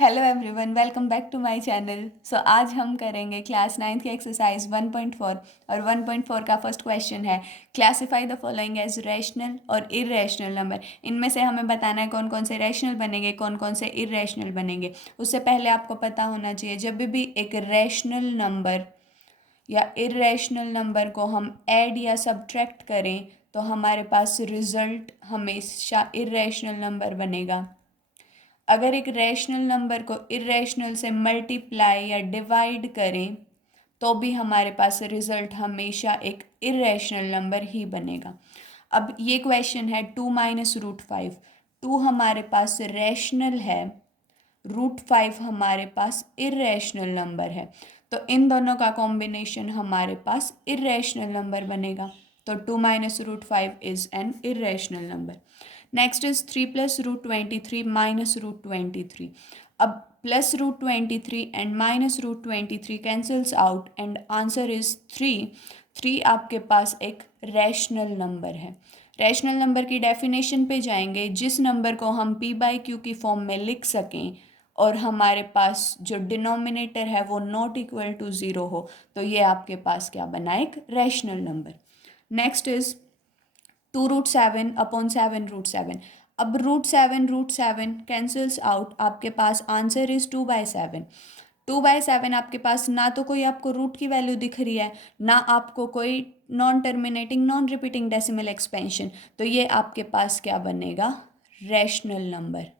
Hello everyone, welcome back to my channel. So आज हम करेंगे क्लास 9th की एक्सरसाइज 1.4 और 1.4 का फर्स्ट क्वेश्चन है classify the following as rational और इरेशनल नंबर। इनमें से हमें बताना है कौन कौन से रैशनल बनेंगे, कौन कौन से इरेशनल बनेंगे। उससे पहले आपको पता होना चाहिए जब भी एक रैशनल नंबर या इरेशनल नंबर को हम ऐड या सब्ट्रैक्ट करें तो हमारे पास रिजल्ट हमेशा इरेशनल नंबर बनेगा। अगर एक रैशनल नंबर को इरेशनल से मल्टीप्लाई या डिवाइड करें तो भी हमारे पास रिजल्ट हमेशा एक इरेशनल नंबर ही बनेगा। अब ये क्वेश्चन है 2 - √5। 2 हमारे पास रैशनल है, √5 हमारे पास इरेशनल नंबर है, तो इन दोनों का कॉम्बिनेशन हमारे पास इरेशनल नंबर बनेगा। तो 2 - √5 is an irrational number. Next is 3 + √23 -√23। अब +√23 and -√23 cancels out and answer is 3। 3 आपके पास एक रैशनल नंबर है। रैशनल नंबर की डेफिनेशन पे जाएंगे, जिस नंबर को हम p/q की फॉर्म में लिख सकें और हमारे पास जो डिनोमिनेटर है वो नॉट इक्वल टू 0 हो, तो ये आपके पास क्या बना, एक रैशनल नंबर। Next is 2√7/7 √7। अब √7 कैंसल्स आउट, आपके पास आंसर इज 2/7। 2/7 आपके पास ना तो कोई आपको रूट की वैल्यू दिख रही है, ना आपको कोई non terminating non repeating decimal expansion, तो ये आपके पास क्या बनेगा, रैशनल नंबर।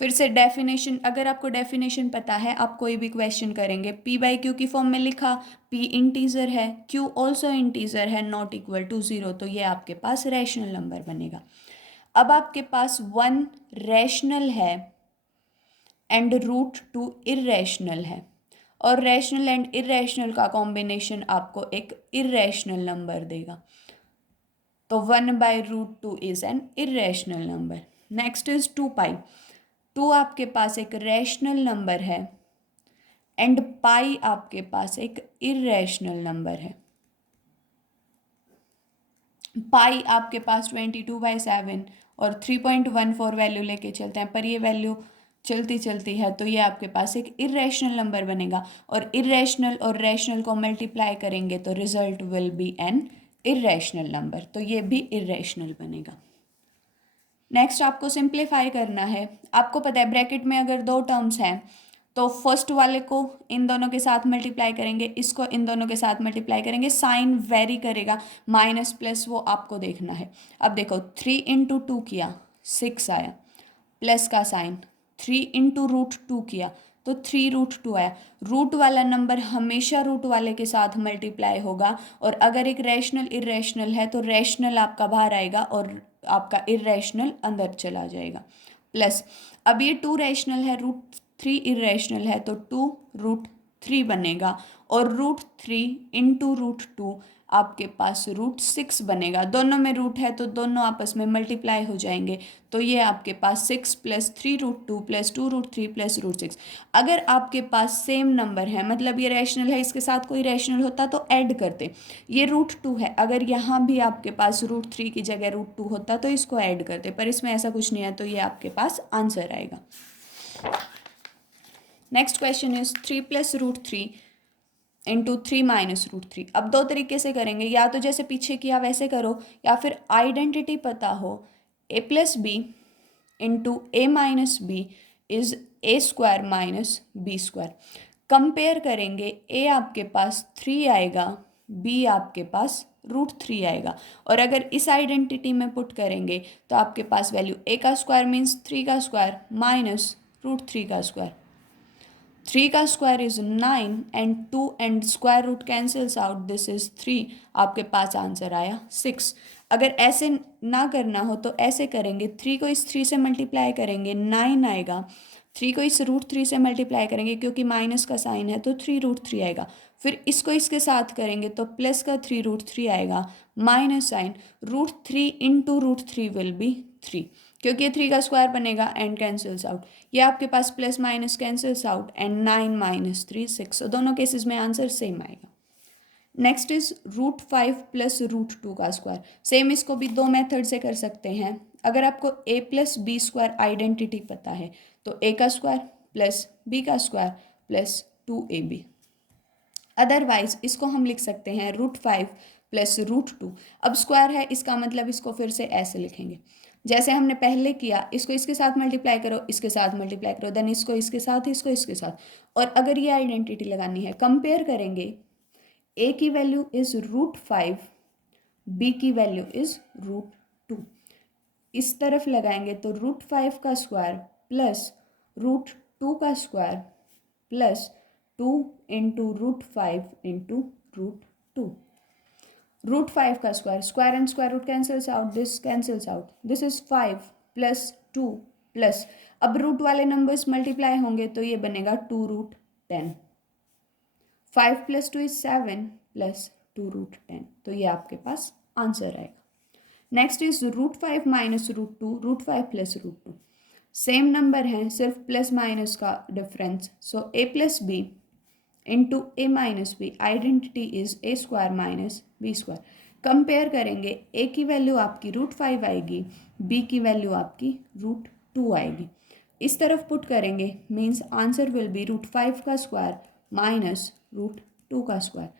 फिर से डेफिनेशन, अगर आपको डेफिनेशन पता है, आप कोई भी क्वेश्चन करेंगे, p/q की फॉर्म में लिखा, p इंटीजर है, q ऑल्सो इंटीजर है, नॉट इक्वल टू 0, तो ये आपके पास रैशनल नंबर बनेगा। अब आपके पास 1 रैशनल है एंड √2 इरेशनल है, और रैशनल एंड इरेशनल का कॉम्बिनेशन आपको एक इरेशनल नंबर देगा, तो 1/√2 is an irrational number. Next is 2π। 2 आपके पास एक रैशनल नंबर है एंड पाई आपके पास एक इरेशनल नंबर है। पाई आपके पास 22/7 और 3.14 वैल्यू लेके चलते हैं, पर ये वैल्यू चलती चलती है, तो ये आपके पास एक इरेशनल नंबर बनेगा, और इरेशनल और रैशनल को मल्टीप्लाई करेंगे तो result will be N irrational number, तो ये भी इरेशनल बनेगा। नेक्स्ट आपको सिंप्लीफाई करना है। आपको पता है ब्रैकेट में अगर दो टर्म्स हैं तो फर्स्ट वाले को इन दोनों के साथ मल्टीप्लाई करेंगे, इसको इन दोनों के साथ मल्टीप्लाई करेंगे, साइन वेरी करेगा, माइनस प्लस वो आपको देखना है। अब देखो 3 × 2 किया 6 आया, प्लस का साइन, 3 × √2 किया तो 3√2 आया। रूट वाला नंबर हमेशा रूट वाले के साथ मल्टीप्लाई होगा, और अगर एक रैशनल इरेशनल है तो रैशनल आपका बाहर आएगा और आपका इरेशनल अंदर चला जाएगा। प्लस अब ये 2 रैशनल है, √3 इरेशनल है, तो 2√3 बनेगा, और √3 × √2 आपके पास √6 बनेगा। दोनों में रूट है तो दोनों आपस में मल्टीप्लाई हो जाएंगे, तो ये आपके पास 6 + 3√2 + 2√3 + √6। अगर आपके पास सेम नंबर है, मतलब ये रैशनल है, इसके साथ कोई रैशनल होता तो ऐड करते, ये √2 है, अगर यहाँ भी आपके पास √3 की जगह √2 होता तो इसको ऐड करते, पर इसमें ऐसा कुछ नहीं है, तो ये आपके पास आंसर आएगा। Next question is 3 + √3 × 3 - √3। अब दो तरीके से करेंगे, या तो जैसे पीछे किया वैसे करो, या फिर आइडेंटिटी पता हो, a + b × a - b is a² - b²। Compare करेंगे, a आपके पास 3 आएगा, b आपके पास √3 आएगा, और अगर इस आइडेंटिटी में पुट करेंगे तो आपके पास वैल्यू a² मीन्स 3² माइनस √3²। 3 का square is 9 and 2 and square root cancels out, this is 3, आपके पास आंसर आया 6। अगर ऐसे ना करना हो तो ऐसे करेंगे, 3 को इस 3 से मल्टीप्लाई करेंगे 9 आएगा, 3 को इस √3 से मल्टीप्लाई करेंगे क्योंकि माइनस का साइन है तो 3√3 आएगा, फिर इसको इसके साथ करेंगे तो प्लस का 3√3 आएगा, माइनस साइन, √3 × √3 विल बी 3, क्योंकि ये 3 का स्क्वायर बनेगा एंड कैंसल्स आउट, ये आपके पास plus minus cancels out and 9 - 3 6, दोनों केसेस में आंसर सेम आएगा। नेक्स्ट इज √5 + √2 का स्क्वायर। सेम इसको भी दो मेथड से कर सकते हैं, अगर आपको a plus B square identity पता है तो a का स्क्वायर प्लस b का स्क्वायर प्लस 2ab। अदरवाइज इसको हम लिख सकते हैं √5 प्लस √2। अब स्क्वायर है, इसका मतलब इसको फिर से ऐसे लिखेंगे जैसे हमने पहले किया, इसको इसके साथ मल्टीप्लाई करो, इसके साथ मल्टीप्लाई करो, देन इसको इसके साथ, इसको इसके साथ। और अगर ये आइडेंटिटी लगानी है, कंपेयर करेंगे, a की वैल्यू इज √5, b की वैल्यू इज √2। इस तरफ लगाएंगे तो √5 का स्क्वायर प्लस √2 का स्क्वायर प्लस 2 इंटू √5 इंटू √2। √5 का square, square and square root cancels out, this cancels out, this is 5 plus 2 plus, अब रूट वाले नंबर्स मल्टीप्लाई होंगे तो ये बनेगा 2√10। 5 प्लस 2 इज 7 प्लस 2√10, तो ये आपके पास आंसर आएगा। Next is √5 minus √2, √5 plus √2 same number हैं, सिर्फ प्लस माइनस का difference. So a plus B into A minus B, identity is a square minus B square. Compare करेंगे, a की वैल्यू आपकी √5 आएगी, b की वैल्यू आपकी √2 आएगी। इस तरफ पुट करेंगे मीन्स आंसर विल बी √5 का स्क्वायर माइनस √2 का square.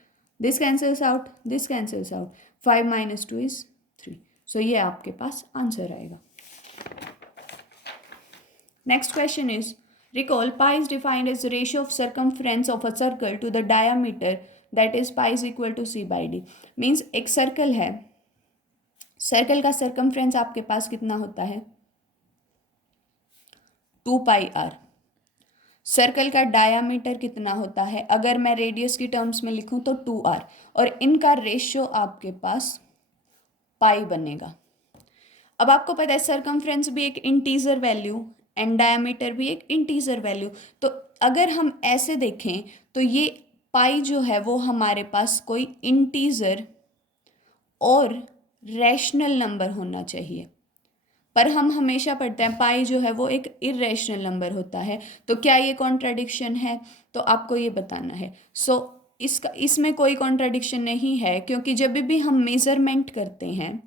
This cancels out, this cancels out, 5 minus 2 is 3। सो ये आपके पास आंसर आएगा। Next question is recall pi is defined as the ratio of circumference of a circle to the diameter, that is pi is equal to c by d। Means एक circle है, circle का circumference आपके पास कितना होता है 2πr। Circle का diameter कितना होता है, अगर मैं रेडियस की टर्म्स में लिखूं तो 2r, और इनका रेशियो आपके पास पाई बनेगा। अब आपको पता है सर्कमफ्रेंस भी एक इंटीजर वैल्यू एंड डायमीटर भी एक इंटीजर वैल्यू, तो अगर हम ऐसे देखें तो ये पाई जो है वो हमारे पास कोई इंटीजर और रैशनल नंबर होना चाहिए, पर हम हमेशा पढ़ते हैं पाई जो है वो एक इरेशनल नंबर होता है। तो क्या ये कॉन्ट्राडिक्शन है, तो आपको ये बताना है। इसका इसमें कोई कॉन्ट्राडिक्शन नहीं है, क्योंकि जब भी हम मेजरमेंट करते हैं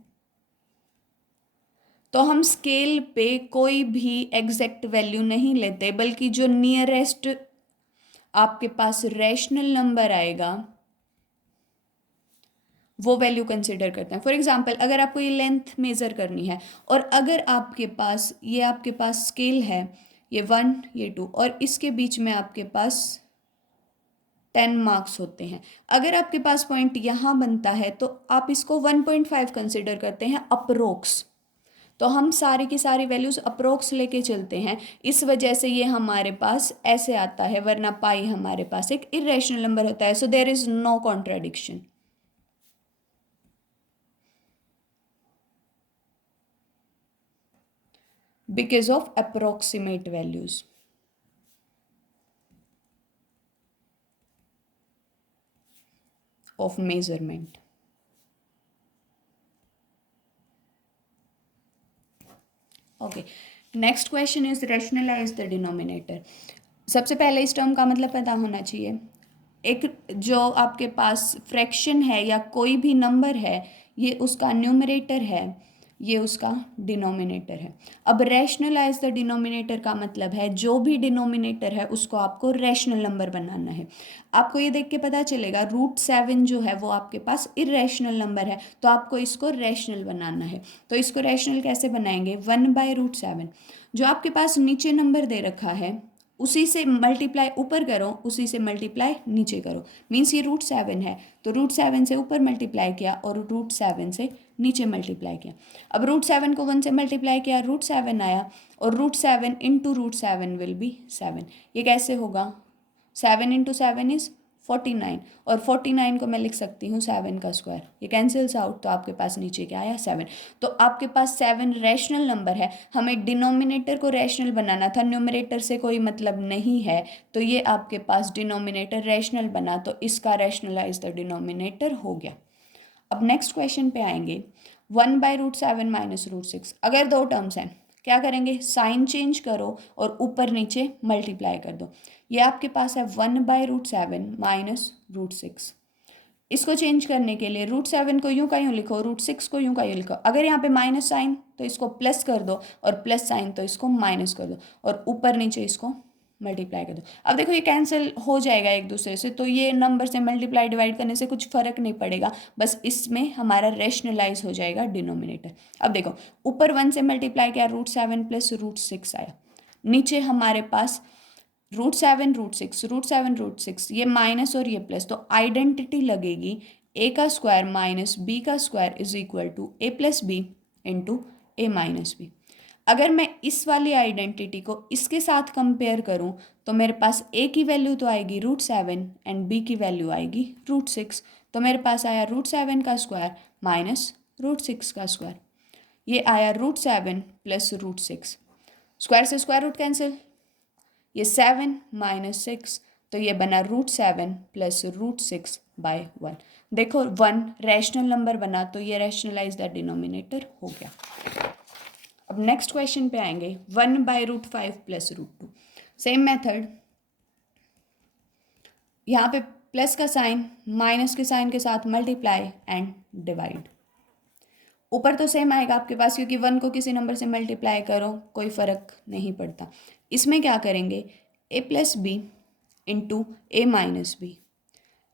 तो हम स्केल पे कोई भी एग्जैक्ट वैल्यू नहीं लेते, बल्कि जो नियरेस्ट आपके पास रैशनल नंबर आएगा वो वैल्यू कंसिडर करते हैं। फॉर एग्जांपल, अगर आपको ये लेंथ मेज़र करनी है और अगर आपके पास स्केल है, ये 1 ये 2 और इसके बीच में आपके पास 10 मार्क्स होते हैं, अगर आपके पास पॉइंट यहाँ बनता है तो आप इसको 1.5 कंसिडर करते हैं अप्रोक्स। तो हम सारी की सारी वैल्यूज अप्रोक्स लेके चलते हैं, इस वजह से ये हमारे पास ऐसे आता है, वरना पाई हमारे पास एक इरेशनल नंबर होता है। So there is no contradiction. Because of approximate values. Of measurement. Okay, next question is rationalise the denominator. सबसे पहले इस टर्म का मतलब पता होना चाहिए। एक जो आपके पास फ्रैक्शन है या कोई भी नंबर है, ये उसका न्यूमरेटर है, ये उसका डिनोमिनेटर है। अब रैशनलाइज द डिनोमिनेटर का मतलब है जो भी डिनोमिनेटर है उसको आपको रैशनल नंबर बनाना है। आपको ये देख के पता चलेगा √7 जो है वो आपके पास इरेशनल नंबर है, तो आपको इसको रैशनल बनाना है। तो इसको रैशनल कैसे बनाएंगे, 1/√7 जो आपके पास नीचे नंबर दे रखा है उसी से मल्टीप्लाई ऊपर करो, उसी से मल्टीप्लाई नीचे करो। मीन्स ये √7 है तो √7 से ऊपर मल्टीप्लाई किया और √7 से नीचे मल्टीप्लाई किया। अब √7 को 1 से मल्टीप्लाई किया, √7 आया, और √7 इंटू √7 विल बी 7। ये कैसे होगा, 7 इंटू 7 इज 49, और 49 को मैं लिख सकती हूँ 7 का स्क्वायर। ये कैंसिल्स आउट, तो आपके पास नीचे क्या आया 7। तो आपके पास 7 रैशनल नंबर है। हमें डिनोमिनेटर को रैशनल बनाना था, न्यूमरेटर से कोई मतलब नहीं है, तो ये आपके पास डिनोमिनेटर रैशनल बना, तो इसका रैशनलाइज द डिनोमिनेटर हो गया। अब नेक्स्ट क्वेश्चन पे आएंगे, 1/√7 माइनस √6। अगर दो टर्म्स हैं क्या करेंगे, साइन चेंज करो और ऊपर नीचे मल्टीप्लाई कर दो। ये आपके पास है 1/√7 माइनस √6। इसको चेंज करने के लिए √7 को यूँ का यूँ लिखो, √6 को यूँ का यूँ लिखो। अगर यहाँ पे माइनस साइन तो इसको प्लस कर दो, और प्लस साइन तो इसको माइनस कर दो, और ऊपर नीचे इसको मल्टीप्लाई कर दो। अब देखो ये कैंसिल हो जाएगा एक दूसरे से, तो ये नंबर से मल्टीप्लाई डिवाइड करने से कुछ फ़र्क नहीं पड़ेगा, बस इसमें हमारा रेशनलाइज हो जाएगा डिनोमिनेटर। अब देखो ऊपर 1 से मल्टीप्लाई किया, √7 प्लस √6 आया, नीचे हमारे पास √7 √6 ये माइनस और ये प्लस, तो आइडेंटिटी लगेगी ए का स्क्वायर माइनस बी का square is equal to A plus B into A minus B. अगर मैं इस वाली आइडेंटिटी को इसके साथ कंपेयर करूं तो मेरे पास ए की वैल्यू तो आएगी √7 एंड बी की वैल्यू आएगी √6, तो मेरे पास आया √7 का स्क्वायर माइनस √6 का स्क्वायर, ये आया √7 प्लस √6, स्क्वायर से स्क्वायर रूट कैंसिल, ये 7 माइनस 6, तो ये बना √7 प्लस √6/1। देखो 1 रैशनल नंबर बना, तो ये रैशनलाइज द डिनोमिनेटर हो गया। अब नेक्स्ट क्वेश्चन पे आएंगे, 1/√5 प्लस √2। सेम मेथड, यहाँ पे प्लस का साइन माइनस के साइन के साथ मल्टीप्लाई एंड डिवाइड। ऊपर तो सेम आएगा आपके पास, क्योंकि 1 को किसी नंबर से मल्टीप्लाई करो कोई फ़र्क नहीं पड़ता। इसमें क्या करेंगे, ए plus B into A minus B,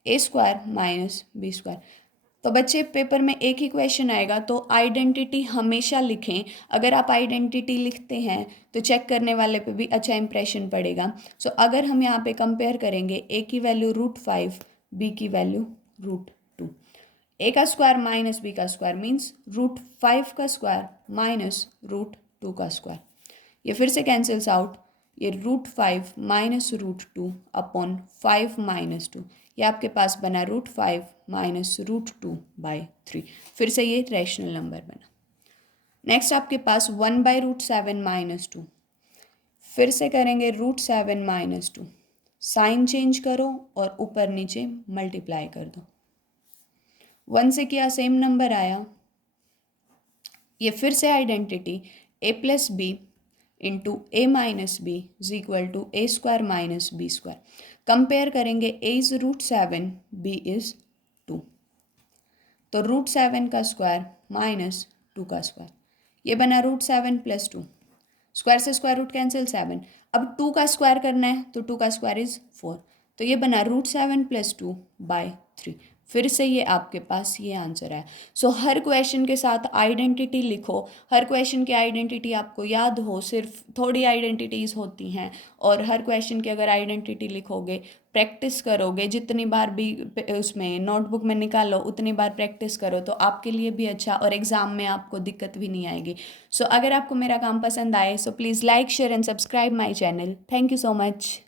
A square minus B square. तो बच्चे पेपर में एक ही क्वेश्चन आएगा, तो आइडेंटिटी हमेशा लिखें। अगर आप आइडेंटिटी लिखते हैं तो चेक करने वाले पे भी अच्छा इंप्रेशन पड़ेगा। सो अगर हम यहाँ पे कंपेयर करेंगे, ए की वैल्यू √5, बी की वैल्यू √2, ए का स्क्वायर माइनस बी का स्क्वायर मीन्स √5 का स्क्वायर माइनस √2 का स्क्वायर, ये फिर से कैंसिल्स आउट, ये √5 माइनस √2 अपॉन 5 माइनस 2, ये आपके पास बना √5 माइनस √2/3, फिर से ये रैशनल नंबर बना। नेक्स्ट आपके पास 1/√7 माइनस 2, फिर से करेंगे √7 माइनस 2, साइन चेंज करो और ऊपर नीचे मल्टीप्लाई कर दो। 1 से किया सेम नंबर आया, ये फिर से identity A plus B into A minus B is equal to A square minus B square. Compare करेंगे, ए इज़ √7, बी इज़ 2, तो √7 का स्क्वायर माइनस 2 का स्क्वायर, ये बना √7 प्लस 2, स्क्वायर से स्क्वायर रूट कैंसिल 7। अब 2 का स्क्वायर करना है, तो 2 का स्क्वायर इज़ 4, तो ये बना √7 प्लस 2/3, फिर से ये आपके पास ये आंसर है। सो हर क्वेश्चन के साथ आइडेंटिटी लिखो, हर क्वेश्चन की आइडेंटिटी आपको याद हो, सिर्फ थोड़ी आइडेंटिटीज़ होती हैं, और हर क्वेश्चन की अगर आइडेंटिटी लिखोगे, प्रैक्टिस करोगे, जितनी बार भी उसमें नोटबुक में निकालो उतनी बार प्रैक्टिस करो, तो आपके लिए भी अच्छा, और एग्ज़ाम में आपको दिक्कत भी नहीं आएगी। सो अगर आपको मेरा काम पसंद आए, so please like share and subscribe my channel. Thank you so much.